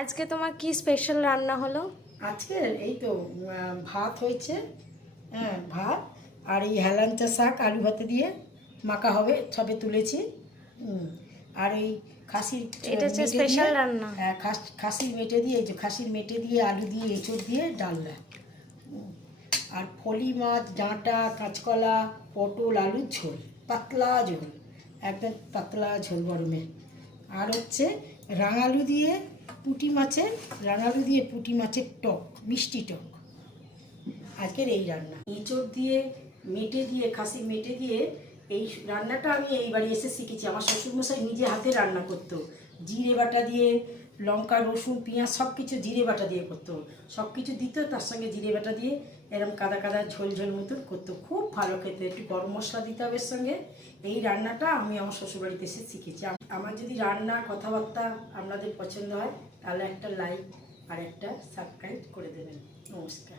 আজকে তোমার কি স্পেশাল রান্না হলো? আজকে এই তো ভাত হয়েছে। হ্যাঁ, ভাত আর এই হেলাঞ্চা শাক আলু ভাতে দিয়ে মাখা হবে, সবে তুলেছি। আর এই খাসির এটা হচ্ছে মেটে দিয়ে, স্পেশাল রান্না। হ্যাঁ, খাসির মেটে দিয়ে, এই যে খাসির মেটে দিয়ে আলু দিয়ে এঁচোড় দিয়ে ডালনা। আর ফলি মাছ, ডাঁটা, কাঁচকলা, পটল, আলুর ঝোল, পাতলা ঝোল, একদম পাতলা ঝোল গরমে। আর হচ্ছে রাঙালু দিয়ে পুঁটি মাছের টক, মিষ্টি টক। আজকের এই রান্না এঁচোড় দিয়ে, মেটে দিয়ে, খাসির মেটে দিয়ে এই রান্নাটা আমি এই বাড়ি এসে শিখেছি। আমার শ্বশুরমশাই নিজে হাতে রান্না করতো, জিরে বাটা দিয়ে, লঙ্কা, রসুন, পেঁয়াজ সব কিছু জিরে বাটা দিয়ে করতো, সব কিছু দিত, তার সঙ্গে জিরে বাটা দিয়ে এরকম কাদা কাদা ঝোল ঝোল মতন করতো, খুব ভালো খেতে। একটু গরম মশলা দিতে হবে এর সঙ্গে। এই রান্নাটা আমি আমার শ্বশুরবাড়িতে এসে শিখেছি। আমার যদি রান্না কথাবার্তা আপনাদের পছন্দ হয় তাহলে একটা লাইক আর একটা সাবস্ক্রাইব করে দেবেন। নমস্কার।